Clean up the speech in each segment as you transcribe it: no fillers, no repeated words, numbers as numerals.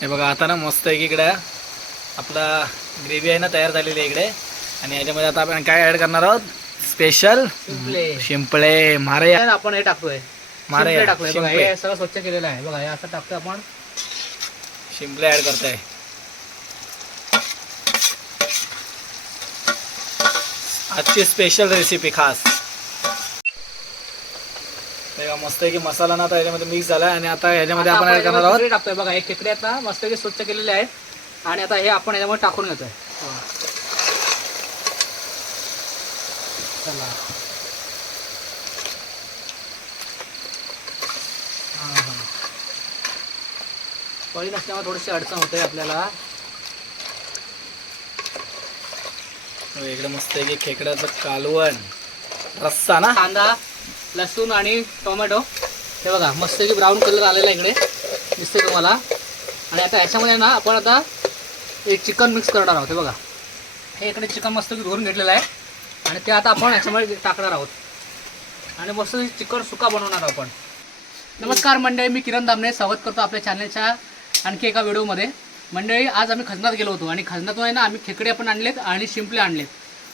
हे बघा आता ना मस्त आहे की इकडे आपला ग्रेव्ही आहे ना तयार झालेली आहे इकडे. आणि याच्यामध्ये आता आपण काय ऍड करणार आहोत, स्पेशल शिंपळे मारे. आपण हे टाकतोय मारे टाकतोय बघा, हे सगळं स्वच्छ केलेलं आहे बघा. हे असं टाकतोय आपण, शिंपले ऍड करताय. आजची स्पेशल रेसिपी खास. तेव्हा मस्त आहे की मसाला ना आता याच्यामध्ये मिक्स झाला आणि आता याच्यामध्ये आपण ऍड करणार आहोत. टाकतोय बघा. हे खेकडे आहेत ना मस्त स्वच्छ केलेले आहेत आणि आता हे आपण याच्यामध्ये टाकून घेतोय. चला पळी नसल्यामुळे थोडीशी अडचण होते आपल्याला. इकडे मस्त आहे की खेकड्याचं कालवण रस्सा ना, कांदा लसूण आणि टोमॅटो. हे बघा मस्त की ब्राऊन कलर आलेला इकडे दिसतोय तुम्हाला. आणि आता ह्याच्यामध्ये ना आपण आता एक चिकन मिक्स करणार आहोत. हे बघा, हे इकडे चिकन मस्त की धुवून घेतलेलं आहे आणि ते आता आपण ह्याच्यामध्ये टाकणार आहोत आणि मस्त चिकन सुका बनवणार आहोत आपण. नमस्कार मंडळी, मी किरण दामणे स्वागत करतो आपल्या चॅनलच्या आणखी एका व्हिडिओमध्ये. मंडळी, आज आम्ही खजनात गेलो होतो आणि खजनातून आहे ना आम्ही खेकडे पण आणलेत आणि शिंपले आणलेत.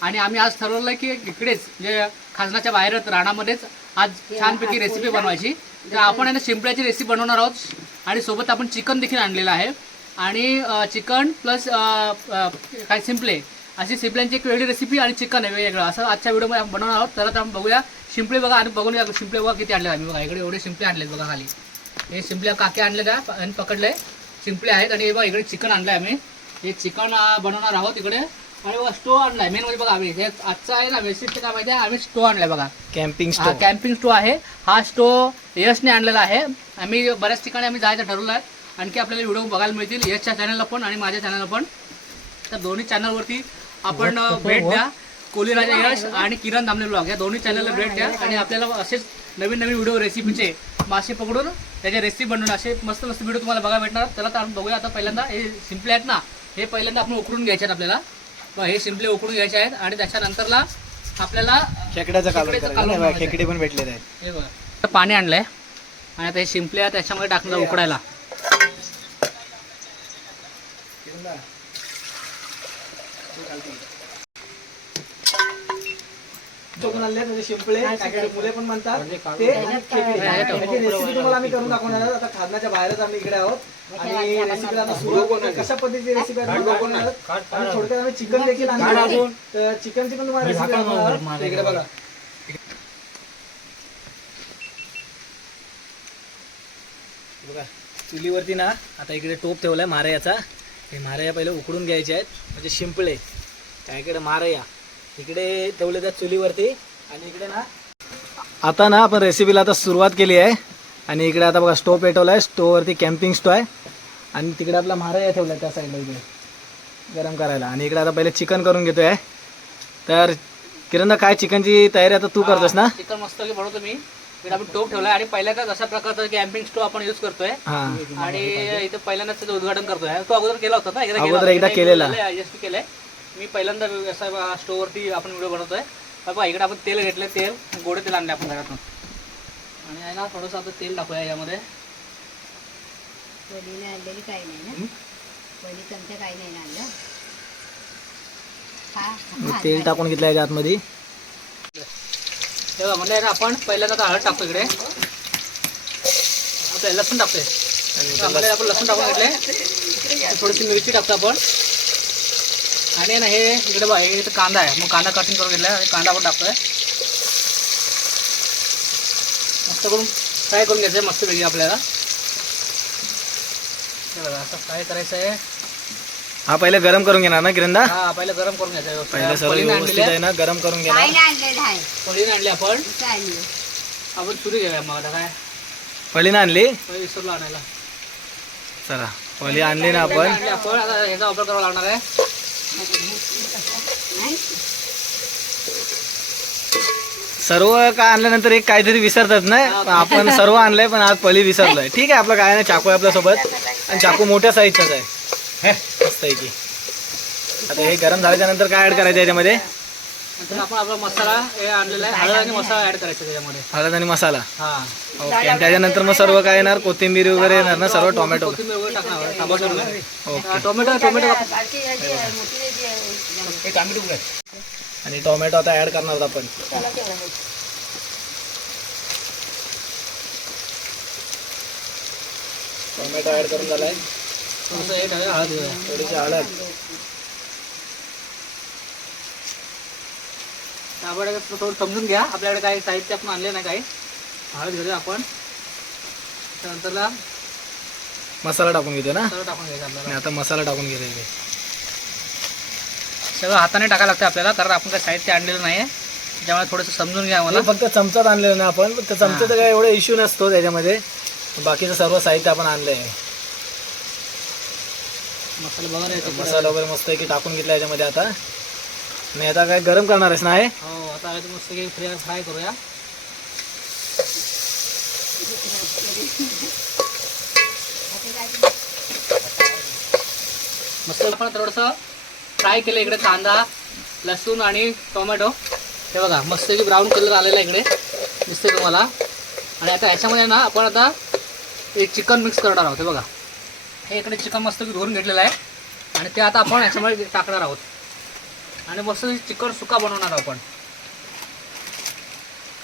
आणि आम्ही आज ठरवलं की इकडेच जे खाजनाच्या बाहेरच राणामध्येच आज छानपैकी रेसिपी बनवायची. तर आपण आहे ना शिंपल्याची रेसिपी बनवणार आहोत आणि सोबत आपण चिकन देखील आणलेलं आहे. आणि चिकन प्लस काय शिंपले, अशी शिंपल्यांची एक वेगळी रेसिपी आणि चिकन आहे वेगळं असं आजच्या व्हिडिओमध्ये आपण बनवणार आहोत. तर आता आपण बघूया शिंपले बघा आणि बघून या शिंपले बघा किती आणले आम्ही. बघा इकडे एवढे शिंपले आणलेत बघा खाली. हे शिंपल्या काके आणले का आणि पकडले शिंपले आहेत. आणि हे बघा इकडे चिकन आणलं आहे आम्ही. हे चिकन बनवणार आहोत इकडे. आणि बघा स्टो आणलाय मेन म्हणजे बघा आम्ही हे आजचा आहे ना वैशिष्ट्य काय माहिती आहे, आम्ही स्टो आणलाय बघा. कॅम्पिंग हा कॅम्पिंग स्टो आहे. हा स्टो यशने आणलेला आहे. आम्ही बऱ्याच ठिकाणी आम्ही जायचं ठरवलं आहे. आणखी आपल्याला व्हिडिओ बघायला मिळतील यशच्या चॅनलला पण आणि माझ्या चॅनलला पण. तर दोन्ही चॅनलवरती आपण भेट द्या. कोलीराजा यश आणि किरण दामणे ब्लॉग या दोन्ही चॅनलला भेट द्या. आणि आपल्याला असेच नवीन नवीन व्हिडिओ रेसिपीचे मासे पकडून त्याच्या रेसिपी बनवून असे मस्त मस्त व्हिडिओ तुम्हाला बघायला भेटणार. त्याला तर आपण बघूया. आता पहिल्यांदा हे शिंपले आहेत ना, हे पहिल्यांदा आपण उकडून घ्यायचे आहेत आपल्याला. हे शिंपले उकडून घ्यायचे आहेत आणि त्याच्यानंतरला आपल्याला खेकड्याचं कालवण. खेकडे पण भेटलेले आहेत. हे बघा पाणी आणलंय आणि आता हे शिंपले त्याच्यामध्ये टाकणार उकडायला. म्हणजे शिंपले मुले पण म्हणतात ते रेसिपी तुम्हाला आम्ही करून दाखवणार आहोत. आता खाजनाच्या बाहेरच आम्ही इकडे आहोत आणि रेसिपीला आता सुरुवात कशा पद्धतीची रेसिपी दाखवणार आहोत. आणि थोडक्यात आम्ही चिकन देखील आणतो. तर चिकनची पण तुम्हाला रेसिपी दाखवणार. इकडे बघा बघा चुलीवरती ना आता इकडे टोप ठेवलाय मारयाचा. हे मारया पहिले उकडून घ्यायचे आहेत म्हणजे शिंपले. त्या इकडे मारया इकडे ठेवले त्या चुलीवरती. आणि इकडे ना आता ना आपण रेसिपीला आता सुरुवात केली आहे. आणि इकडे आता बघा स्टोव पेटवला आहे. स्टोववरती कॅम्पिंग स्टो आहे आणि तिकडे आपला मारया ठेवला आहे त्या साईडला इकडे गरम करायला. आणि इकडे आता पहिले चिकन करून घेतोय आहे. तर किरण काय चिकनची तयारी आता तू करतोस ना? चिकन मस्त बनवतो मी. इकडे आपण टोप ठेवलाय आणि पहिल्यांदाच अशा प्रकारचा कॅम्पिंग स्टो आपण युज करतोय. आणि इथं पहिल्यांदाच त्याचं उद्घाटन करतोय. तो अगोदर केला होता ना, एकदा केलेला केलंय मी पहिल्यांदा. असा स्टोवरती आपण व्हिडिओ बनवतोय. बघा इकडे आपण तेल घेतलं, तेल गोडे तेल आणले आपण घरातून. आणि आहे ना थोडंसं आता तेल टाकूया यामध्ये. आणलेली काही नाही ना, चमचा काही नाही ना आणलं. तेल टाकून घेतलं याच्या आतमध्ये. तेव्हा म्हणजे आपण पहिल्यांदा हळद टाकतो इकडे. आपलं लसूण टाकतोय. आपण लसूण टाकून घेतले. थोडीशी मिरची टाकतो आपण. आणि ना हे इकडे बघा हे इथं कांदा आहे. मग कांदा कटिंग करून घेतला आणि कांदा पण टाकतोय. मस्त करून फ्राय करून घ्यायचं आहे मस्त वेगळी आपल्याला. हे बघा असं फ्राय करायचं आहे. हा पहिले गरम करून घेणार ना किरणदा? हा पहिले गरम करून घ्यायचं. पहिले सर्व व्यवस्थित आहे ना गरम करून घेणार. पळीने आणली आपण. आपण सुरी घेऊया मग आता काय. पळीने आणली, पळी विसरलो आणायला. चला पळी आणली ना आपण. आपण आता ह्याचा वापर करावा लागणार आहे. सर्व काय आणल्यानंतर एक काहीतरी विसरतात नाही. आपण सर्व आणलंय पण आज पळी विसरलोय. ठीक आहे आपलं काय नाही, चाकू आहे आपल्यासोबत. आणि चाकू मोठ्या साईजचाच आहे. मस्त आहे की. आता हे गरम झाल्याच्या नंतर काय ऍड करायचं याच्यामध्ये? नंतर आपण आपला मसाला हे आणलेला आहे, हळद आणि मसाला ऍड करायचा त्याच्यामध्ये. हळद आणि मसाला. हा ओके. आणि त्याच्यानंतर मग सर्व काय येणार, कोथिंबीर वगैरे येणार ना, सर्व टोमॅटो. कोथिंबीर वगैरे टाकणार, टोमॅटो ओके. टोमॅटो आणि टोमॅटो आता ऍड करणार आहोत आपण. टोमॅटो ऍड करून झालाय. थोडंसं हे टाकूया, हळद घेऊया. थोडीशी हळद. त्यामुळे थोडं समजून घ्या आपल्याकडे काही साहित्य आपण आणले नाही काही. हळद घेऊया आपण, त्यानंतरला मसाला टाकून घेतो ना. सगळं टाकून घ्यायचं आपल्याला. आणि आता मसाला टाकून घेतो इथे. सगळं हाताने टाकायला लागतं आपल्याला, कारण आपण काही साहित्य आणलेलं नाही. त्यामुळे थोडंसं समजून घ्या मला. हे फक्त चमचात आणलेलं ना आपण, फक्त चमच्याचं काय एवढा इश्यू नसतो त्याच्यामध्ये. बाकीचं सर्व साहित्य आपण आणलंय. मसाला बघा नाही येतो. मसाला वगैरे मस्त आहे की टाकून घेतला याच्यामध्ये आता. आणि आता काय गरम करणार आहेस ना हे. हो, आता मस्त फ्राय करूया. मस्त आपण थोडंसं फ्राय केलं इकडे कांदा, लसूण आणि टोमॅटो. हे बघा मस्त की ब्राऊन कलर आलेला आहे इकडे, दिसतंय तुम्हाला. आणि आता ह्याच्यामध्ये ना आपण आता एक चिकन मिक्स करणार आहोत. हे बघा, हे इकडे चिकन मस्त की धुवून घेतलेलं आहे आणि ते आता आपण ह्याच्यामध्ये टाकणार आहोत. आणि मस्त चिकन सुका बनवणार आहोत आपण.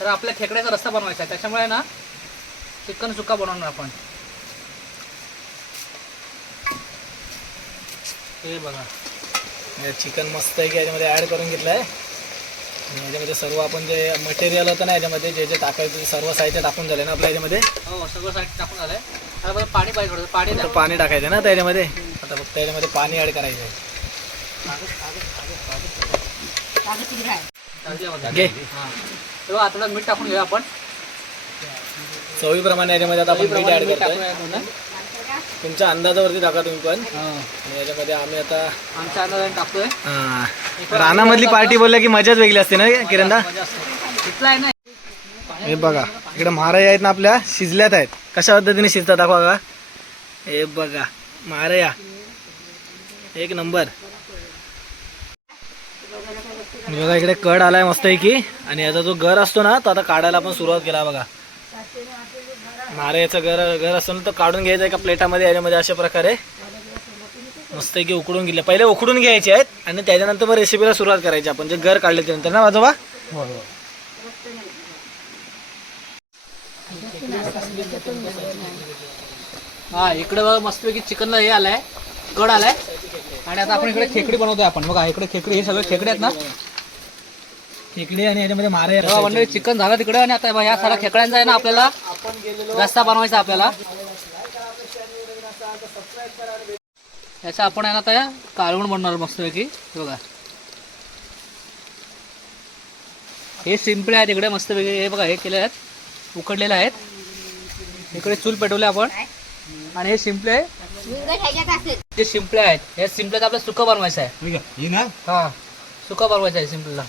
तर आपल्या खेकड्याचा रस्सा बनवायचा आहे, त्याच्यामुळे ना चिकन सुका बनवणार आपण. हे बघा, चिकन मस्त आहे की याच्यामध्ये ऍड करून घेतलंय. आणि याच्यामध्ये सर्व आपण जे मटेरियल होतं ना याच्यामध्ये जे जे टाकायचं सर्व साहित्य टाकून झालं ना आपल्या याच्यामध्ये. हो, सगळं साहित्य टाकून झालंय. आता बघा पाणी पाहिजे, थोडंसं पाणी द्या. पाणी टाकायचं ना त्याच्यामध्ये. आता फक्त याच्यामध्ये पाणी ऍड करायचं आहे. घे. हां, तेव्हा आता मीठ टाकून घेऊया आपण. चवीप्रमाणे याच्यामध्ये आता आपण मीठ ऍड मीठ करतोय. टाकूया थोडं. तुमच्या अंदाजावरती टाका तुम्ही पण. हां, आणि याच्यामध्ये आम्ही आता आमच्या अंदाजाने टाकतोय. रानामधली पार्टी बोलल्या की मजाच वेगळी असते ना किरणदा. मजा असते. इथला आहे ना. हे बघा इकडे महाराया आहेत ना आपल्या, शिजल्यात आहेत. कशा पद्धतीने शिजतात दाखवा का. हे बघा महाराया एक नंबर. बघा इकडे कड आलाय मस्त आहे की. आणि याचा जो गर असतो ना तो आता काढायला आपण सुरुवात केला. बघा महारायाचं घर असतो ना तो काढून घ्यायचा एका प्लेटामध्ये. याच्यामध्ये अशा प्रकारे मस्त की उकडून घेतले. पहिले उकडून घ्यायचे आहेत आणि त्याच्यानंतर मग रेसिपीला सुरुवात करायची आपण, जे घर काढले त्यानंतर ना वाजोबा. हा, इकडे बघा मस्तपैकी चिकनला हे आलाय, कड आलाय. आणि आता आपण इकडे खेकडी बनवतोय आपण. बघा इकडे खेकडी, हे सगळे खेकडे आहेत ना, खेकडे. आणि याच्यामध्ये महाराया तेव्हा मंडळी चिकन झालं तिकडे. आणि आता ह्या सारा खेकड्यांचा आहे ना आपल्याला रस्सा बनवायचा आपल्याला. याचा आपण आहे ना आता कालवण बनवणार मस्तपैकी. हे बघा, हे सिंपले आहेत इकडे मस्तपैकी. हे बघा हे केले आहेत, उकडलेले आहेत. इकडे चूल पेटवले आपण. आणि हे शिंपले, जे शिंपले आहेत, हे शिंपल्याचं आपलं सुकं बनवायचं आहे. हा, सुकं बनवायचं आहे शिंपलेला.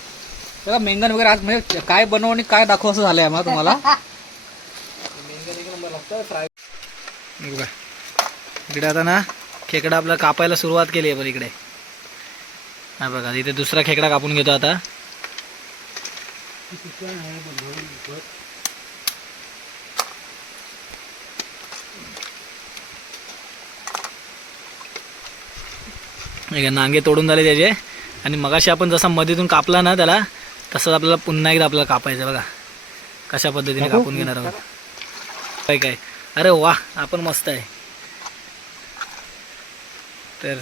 बघा मेंगन वगैरे आज म्हणजे काय बनवू आणि काय दाखवू असं झालंय आम्हाला तुम्हाला. बघा इकडे आता ना खेकडा आपला कापायला सुरुवात केली आहे. पण इकडे हा बघा इथे दुसरा खेकडा कापून घेतो आता. नांगे तोडून झाले त्याचे. आणि मगाशी आपण जसा मधीतून कापला ना त्याला, तसंच आपल्याला पुन्हा एकदा आपल्याला कापायचं. बघा कशा पद्धतीने कापून घेणार आहोत. काय काय, अरे वा, आपण मस्त आहे. तर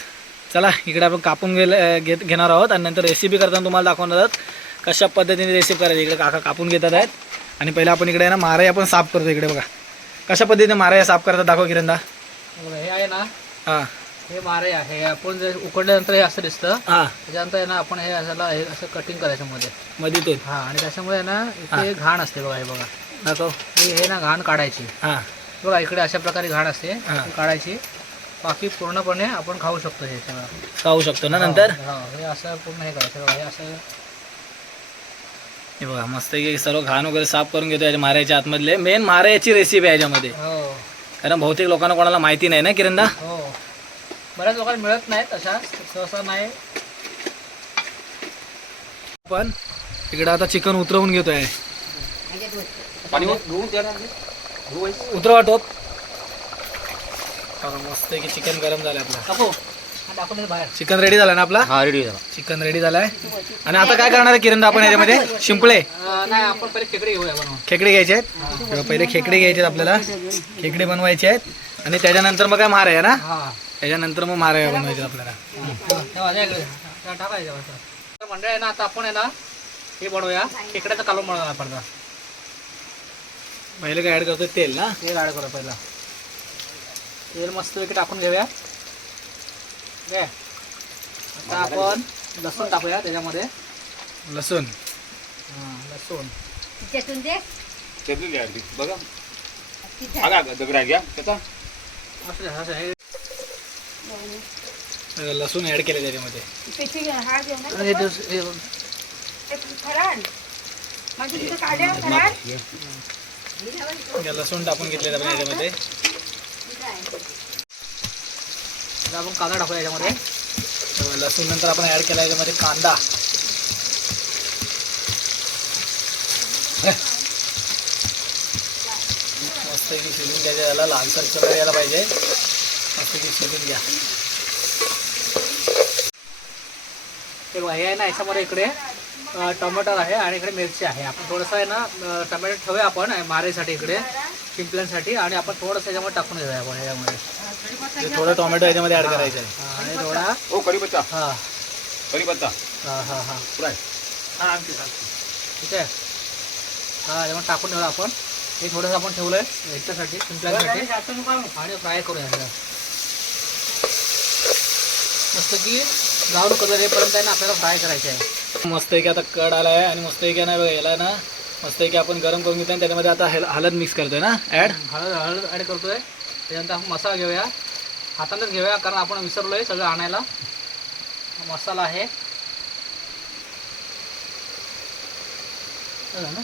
चला इकडे आपण कापून घेणार आहोत. आणि नंतर रेसिपी करताना तुम्हाला दाखवणार आहोत कशा पद्धतीने रेसिपी करायची. इकडे काका कापून घेतात आहेत. आणि पहिला आपण इकडे ना माराया आपण साफ करतो. इकडे बघा कशा पद्धतीने माराया साफ करतात दाखव किरणदा. हे आहे ना, हां हे मारे आहे. आपण जे उकडल्यानंतर हे असं दिसतं. हां, त्याच्यानंतर आहे ना आपण हे असाला हे असं कटिंग करायचं मध्ये मधीतून. हा, आणि त्याच्यामुळे ना इथे घाण असते. बघा हे बघा, दाखव. हे ना घाण काढायची. हां बघा इकडे अशा प्रकारे घाण असते, हा. ती काढायची. बाकी पूर्णपणे आपण खाऊ शकतो हे सगळं. खाऊ शकतो ना नंतर. हे असं पूर्ण हे करायचं. बघा हे असं. हे बघा मस्त की सर्व घाण वगैरे साफ करून घेतो याच्या मारायच्या आतमधले. मेन मारायची रेसिपी आहे याच्यामध्ये. हो कारण बहुतेक लोकांना कोणाला माहिती नाही ना किरणदा. हो, बऱ्याच लोकांना मिळत नाहीत अशा, सहसा नाही. पण इकडं आता चिकन उतरवून घेतोय. म्हणजे दूध. पाणी घेऊन द्या ना. उतरवा टोप. मस्त की चिकन गरम झालं आपला. टाकू टाकून दे बाहेर. चिकन रेडी झाला ना आपला. हा रेडी झाला. चिकन रेडी झालाय. आणि आता काय करणार आहे किरण आपण याच्यामध्ये? शिंपळे नाही आपण पहिले खेकडे घेऊया बनवून. खेकडे घ्यायचे आहेत. तेव्हा पहिले खेकडे घ्यायचे आहेत आपल्याला. खेकडे बनवायचे आहेत आणि त्याच्यानंतर मग काय माराया ना. हा त्याच्यानंतर मग माराया बनवायचे आपल्याला. तेव्हा द्या इकडे. टाकायचं तर मंडळ आहे ना. आता आपण आहे ना हे बनवूया खेकड्याचं कालवण बनवणार आपण आता. पहिले काय ऍड करतोय? तेल ना. तेल ॲड करूया पहिला. तेल मस्तपैकी टाकून घेऊया. काय आता आपण लसूण टाकूया त्याच्यामध्ये. लसूण. लसूण तिच्यातून ते बघा तिथे. बघा दगडा घ्या त्याचा असं हे. लसूण ऍड केले त्याच्यामध्ये. पिशवी हा घेऊन ना. हे दिवस- हे- ते फराळ. म्हणजे तिथं काढल्या फराळ. लसूण टाकून घेतले आपण याच्यामध्ये. आता आपण कांदा टाकूया याच्यामध्ये. तेव्हा लसूण नंतर आपण ऍड केला याच्यामध्ये कांदा. मस्त की शिजून घ्यायचं. याला लालसर कलर यायला पाहिजे. मस्त की शिजून घ्या. ते बघा, हे आहे ना याच्यामध्ये इकडे टोमॅटो आहे आणि इकडे मिरची आहे. आपण थोडंसं आहे ना टोमॅटो ठेवूया आपण मारेसाठी इकडे शिंपल्यांसाठी. आणि आपण थोडंसं याच्यामध्ये टाकून घेऊया आपण याच्यामध्ये. थोडं टोमॅटो याच्यामध्ये ऍड करायचं आहे. आणि थोडा ओ कढीपत्ता हा कढीपत्ता हा हा हा फ्राय ठीक आहे. हा याच्यामध्ये टाकून ठेवलं आपण. हे थोडंसं आपण ठेवलंय याच्यासाठी शिंपल्यांसाठी. आणि फ्राय करूया याला. मस्त की ब्राऊन कलर येईपर्यंत आहे ना आपल्याला फ्राय करायचे आहे. मस्त की आता कड आला आहे आणि मस्त की नाही बघा याला ना मस्त की आपण गरम करून घेतोय आणि त्याच्यामध्ये आता हळद मिक्स करतोय ना ऍड. हळद ॲड करतोय. त्याच्यानंतर आपण मसाला घेऊया. हातानेच घेऊया कारण आपण विसरलोय सगळं आणायला. हा मसाला आहे. झालं ना?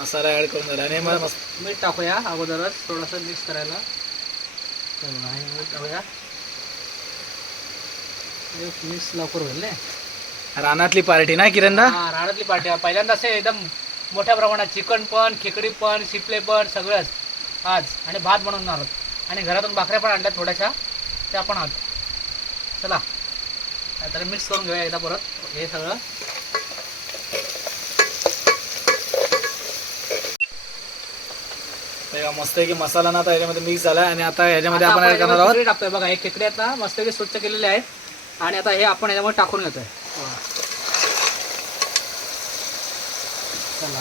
मसाला ऍड करून झाला आणि मग मस्त मीठ टाकूया अगोदरच थोडंसं मिक्स करायला. हे बघा, हे मीठ टाकूया. मिक्स लवकर होईल ना. रानातली पार्टी ना किरणदा. हा रानातली पार्टी पहिल्यांदा असे एकदम मोठ्या प्रमाणात चिकन पण खेकडी पण शिपले पण सगळंच आज. आणि भात बनवणार आहोत. आणि घरातून भाकऱ्या पण आणल्या थोड्याशा त्या पण आहोत. चला तर मिक्स करून घेऊया एकदा परत हे सगळं. मस्त की मसाला ना आता याच्यामध्ये मिक्स झाला आणि आता याच्यामध्ये आता आपण आपण ऍड करणार याच्यामध्ये आहोत. खेकडे टाकतोय बघा. हे खेकडे आहेत ना मस्तपैकी स्वच्छ केलेले आहेत. आणि आता हे आपण याच्यामध्ये टाकून घेतोय. चला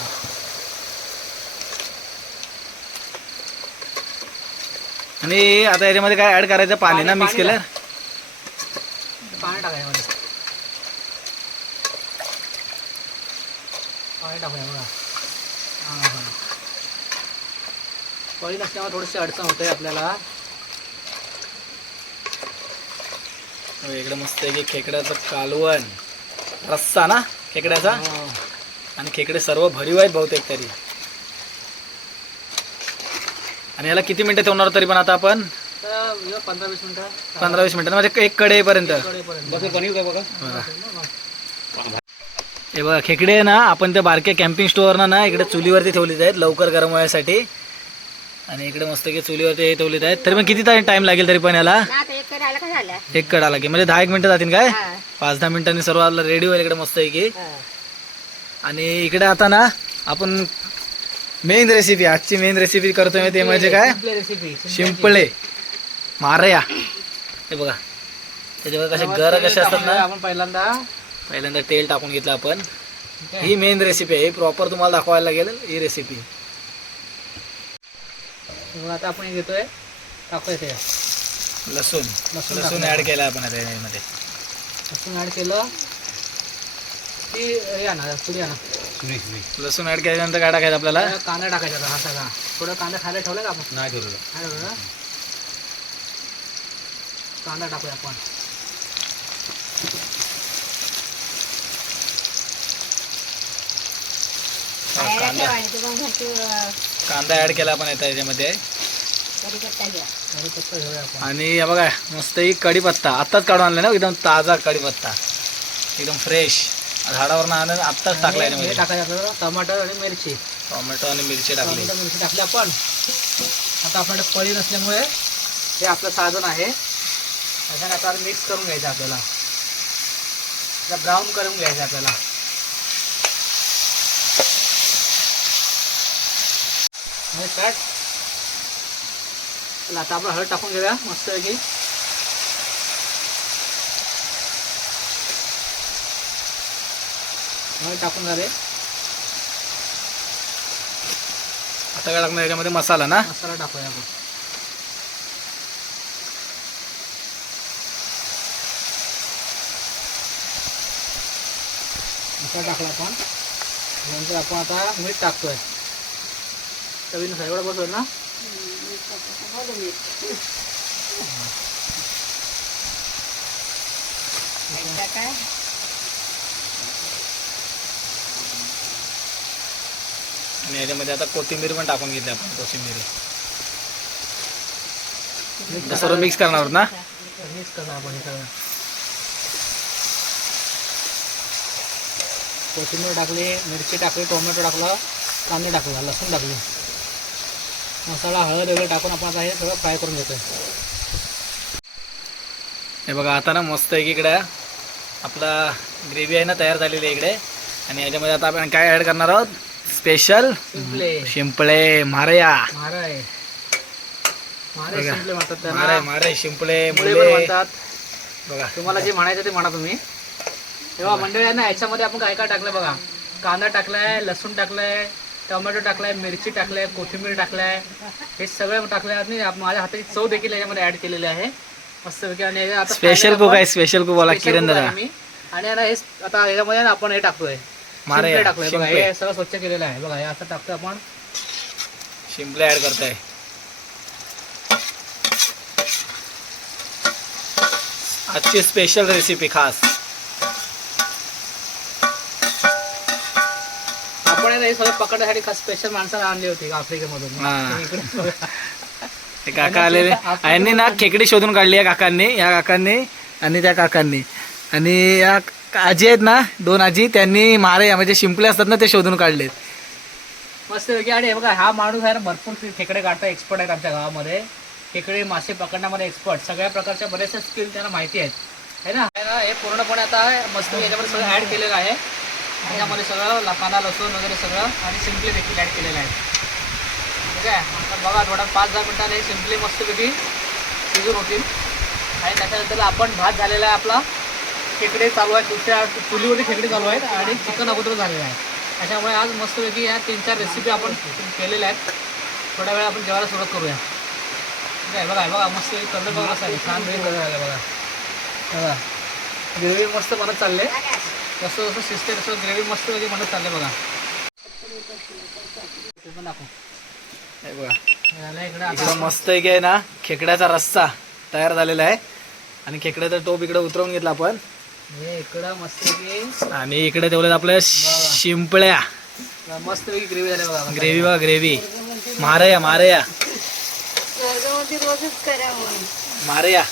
आणि आता याच्यामध्ये काय ऍड करायचं? पाणी ना मिक्स केलं. पाणी टाकायचं मध्ये. पाणी टाकूया बघा. हां हां पळी नसल्यामुळे थोडीशी अडचण होते आपल्याला. इकडे मस्त की खेकड्याचं कालवण रस्सा ना खेकड्याचा. आणि खेकडे सर्व भरीव आहेत बहुतेक तरी. आणि याला किती मिनिटं ठेवणार तरी पण आता आपण? तर 15-20 मिनिटं. 15-20 मिनिटं म्हणजे एक कडेपर्यंत. कडेपर्यंत. पनीर काय बघा बघा हे बघा खेकडे ना आपण त्या बारक्या कॅम्पिंग स्टोअरना ना इकडे चुलीवरती ठेवलेले आहेत लवकर गरम होण्यासाठी. आणि इकडे मस्त की चुलीवरती हे ठेवलेले आहेत. तरी पण किती टाइम लागेल तरी पण याला? ना आता एक करायला का झालं? एक कड आला की म्हणजे 10-1 मिनिटं जातील काय? हा. 5-10 मिनिटांनी सर्व आपलं रेडी होईल इकडे मस्त आहे की. हा. आणि इकडे आता ना आपण मेन रेसिपी आजची मेन रेसिपी करतोय ते म्हणजे काय? रेसिपी शिंपळे मारया. हे बघा त्याच्यावर कसे गर कसे असतात ना. आपण पहिल्यांदा तेल टाकून घेतलं आपण. ही मेन रेसिपी आहे. ही प्रॉपर तुम्हाला दाखवायला लागेल ही रेसिपी. आता आपण हे घेतोय टाकतोय ते लसूण लसूण लसूण ऍड केला आपण आता यामध्ये. लसूण ॲड केलं की हे आणा पुढे आणा. लसूण ऍड केल्यानंतर काय टाकायचं आपल्याला? कांदा टाकायचा हा सगळा. थोडं कांदा खायला ठेवला का आपण? नाही ठेवलं काय ठेवलं? कांदा टाकूया आपण. खायला ठेवायला तू मग घरची कांदा ऍड केला आपण आता याच्यामध्ये. कढीपत्ता घ्या. कढीपत्ता घेऊया आपण. आणि हे बघा मस्त ही कढीपत्ता आत्ताच काढून आणला ना एकदम ताजा कढीपत्ता एकदम फ्रेश. झाडावरनं आणून आत्ताच टाकला हे याच्यामध्ये. टाकायचं आपल्याला टमाटर आणि मिरची. टोमॅटो आणि मिरची टाकली. टमाटर मिरची टाकली आपण. आता आपल्याकडे पळी नसल्यामुळे हे आपलं साधन आहे. त्याच्याने आता मिक्स करून घ्यायचं आपल्याला. ब्राऊन करून घ्यायचं आपल्याला. स्टार्ट. चला आता आपण हळद टाकून घेऊया मस्तपैकी. हळद टाकून झाले. आता काय टाकणार याच्यामध्ये मसाला ना. मसाला टाकूया आपण. मसाला टाकला आपण. नंतर आपण आता मीठ टाकतोय. चवीनुसार एवढं बसवलं ना. काय आणि याच्यामध्ये आता कोथिंबीर पण टाकून घेतली आपण. कोथिंबीर सर्व मिक्स करणार आहोत ना. मिक्स करणार आपण हे सगळं. कोथिंबीर टाकली, मिरची टाकली, टोमॅटो टाकलं, कांदे टाकला, लसूण टाकली, मसाला हळद वगैरे टाकून आपण आता हे सगळं फ्राय करून घेतोय. हे बघा आता ना मस्त इकडे आपला ग्रेव्ही आहे ना तयार झालेली आहे इकडे. आणि याच्यामध्ये आता आपण काय ॲड करणार आहोत. स्पेशल शिंपळे मारया. मारे बघा. शिंपले म्हणतात मारे त्यांना. मारे शिंपळे मुळे मुले पण म्हणतात. बघा. तुम्हाला जे म्हणायचं ते म्हणा तुम्ही. तेव्हा मंडळी आहे ना, याच्यामध्ये आपण काय काय टाकलं बघा. कांदा टाकलाय, लसूण टाकलाय, टोमॅटो टाकलाय, मिरची टाकलाय, कोथिंबीर टाकलाय, हे सगळं टाकलंय. आणि माझ्या हाताची चव देखील याच्यामध्ये ऍड केलेली आहे मस्तपैकी. आणि आता स्पेशल कुक आहे. स्पेशल कुक बोला किरण दादा. मी. आणि आता हे आता याच्यामध्ये ना आपण हे टाकतोय. मारे शिंपले टाकलोय बघा. शिंपले. हे सगळं स्वच्छ केलेलं आहे बघा. हे असं टाकतोय आपण. शिंपले ऍड करताय. आजची स्पेशल रेसिपी खास. आपण हे सगळं पकडण्यासाठी खास स्पेशल माणसाला आणली होती आफ्रिकेमधून. हा. इकडे बघा. हे काका आलेले. यांनी ना खेकडी शोधून काढली आहे काकांनी. या काकांनी आणि त्या काकांनी. आणि या आजी आहेत ना, 2 आजी, त्यांनी मारे म्हणजे शिंपले असतात ना ते शोधून काढलेत. मस्त वेगळी. आणि हे बघा हा माणूस आहे ना, भरपूर खेकडे काढता एक्सपर्ट आहेत आमच्या गावामध्ये. खेकडे मासे पकडण्यामध्ये एक्सपर्ट. सगळ्या प्रकारच्या बरेचसे स्किल त्यांना माहिती आहेत है ना. हे पूर्णपणे आता मस्त याच्यामध्ये सगळं ऍड केलेलं आहे. त्याच्यामध्ये सगळं कांदा लसूण वगैरे सगळं आणि सिंपली देखील ऍड केलेलं आहे. ठीक आहे. आता बघा थोडा 5-10 मिनिटांनी हे सिंपली मस्तपैकी शिजून होतील. आणि त्याच्यानंतर आपण भात झालेला आहे आपला. खेकडे चालू आहेत. दुसऱ्या चुलीवरती खेकडे चालू आहेत. आणि चिकन अगोदर झालेलं आहे. त्याच्यामुळे आज मस्तपैकी या 3-4 रेसिपी आपण केलेल्या आहेत. थोड्या वेळ आपण जेवायला सुरुवात करूया. ठीक आहे. बघा बघा मस्त कलर बघा कसा आहे. छान वेळ कलर आला बघा. बघा ग्रेव्ही मस्त बनत चालले. जसं जसं शिजते तसं ग्रेव्ही मस्त वगैरे बनत चालले बघा. ते पण दाखव. हे बघा झालं इकडे आता इकडं मस्त एक आहे ना खेकड्याचा रस्सा तयार झालेला आहे. आणि खेकड्याचा टोप इकडे उतरवून घेतला आपण. हे इकडं मस्त आणि इकडे तेवढ्यात आपल्या शिंपळ्या. मस्त ग्रेव्ही झाली बघा. ग्रेव्ही बघा ग्रेव्ही. मारया मारया स्वर्गावरती रोजच करा म्हणून. मारया.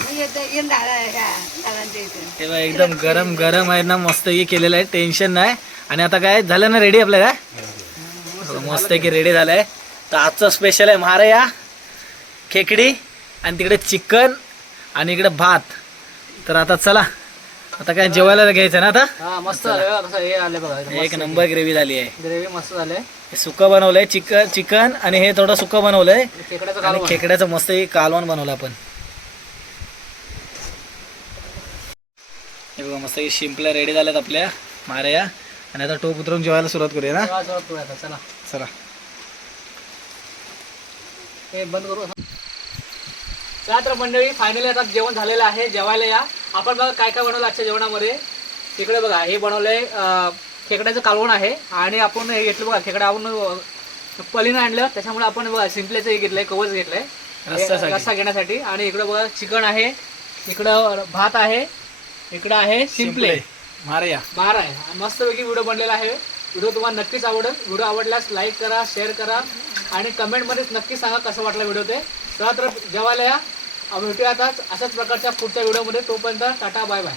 मी येऊन दादांच्या इथे. हे बघा एकदम गरम गरम आहे ना. मस्त केलेलं आहे. टेन्शन नाही. आणि आता काय झालं ना रेडी आपल्याला. मस्त की रेडी झालंय. तर आजचं स्पेशल आहे मारया खेकडी. आणि तिकडे चिकन आणि इकडे भात. तर आता चला आता काय जेवायला घ्यायचं ना आता. हा मस्त झालं कसं हे आले बघा. एक नंबर ग्रेव्ही झाली आहे. ग्रेव्ही मस्त झाले. हे सुकं बनवलंय चिकन आणि हे थोडं सुकं बनवलंय. खेकड्याचं आणि कालवण. खेकड्याचं मस्त कालवण बनवलं आपण. हे बघा मस्त शिंपल्या रेडी झाल्यात आपल्या मारया. आणि आता टोप उतरून जेवायला सुरुवात करूया ना. जेवायला सुरुवात करूया आता. चला चला हे बंद करू. चला तर मंडळी फायनली आता जेवण झालेलं आहे. जेवायला या. आपण बघा काय काय बनवलं आजच्या जेवणामध्ये. तिकडे बघा हे बनवलंय खेकड्याचं कालवण आहे. आणि आपण हे घेतलं बघा खेकडा आपण पलीनं आणलं. त्याच्यामुळे आपण बघा शिंपल्याचं हे घेतलंय कवच घेतलंय रस्सा घेण्यासाठी. आणि इकडं बघा चिकन आहे. इकडं भात आहे. इकडं आहे शिंपले मारया. बार आहे. मस्तपैकी व्हिडिओ बनलेला आहे. व्हिडिओ तुम्हाला नक्कीच आवडेल. व्हिडिओ आवडल्यास लाईक करा, शेअर करा आणि कमेंटमध्येच नक्की सांगा कसं वाटलं व्हिडिओ ते. चला तर जेवायला या. भेटूया आता अशाच प्रकारच्या पुढच्या व्हिडिओमध्ये. तोपर्यंत टाटा बाय बाय.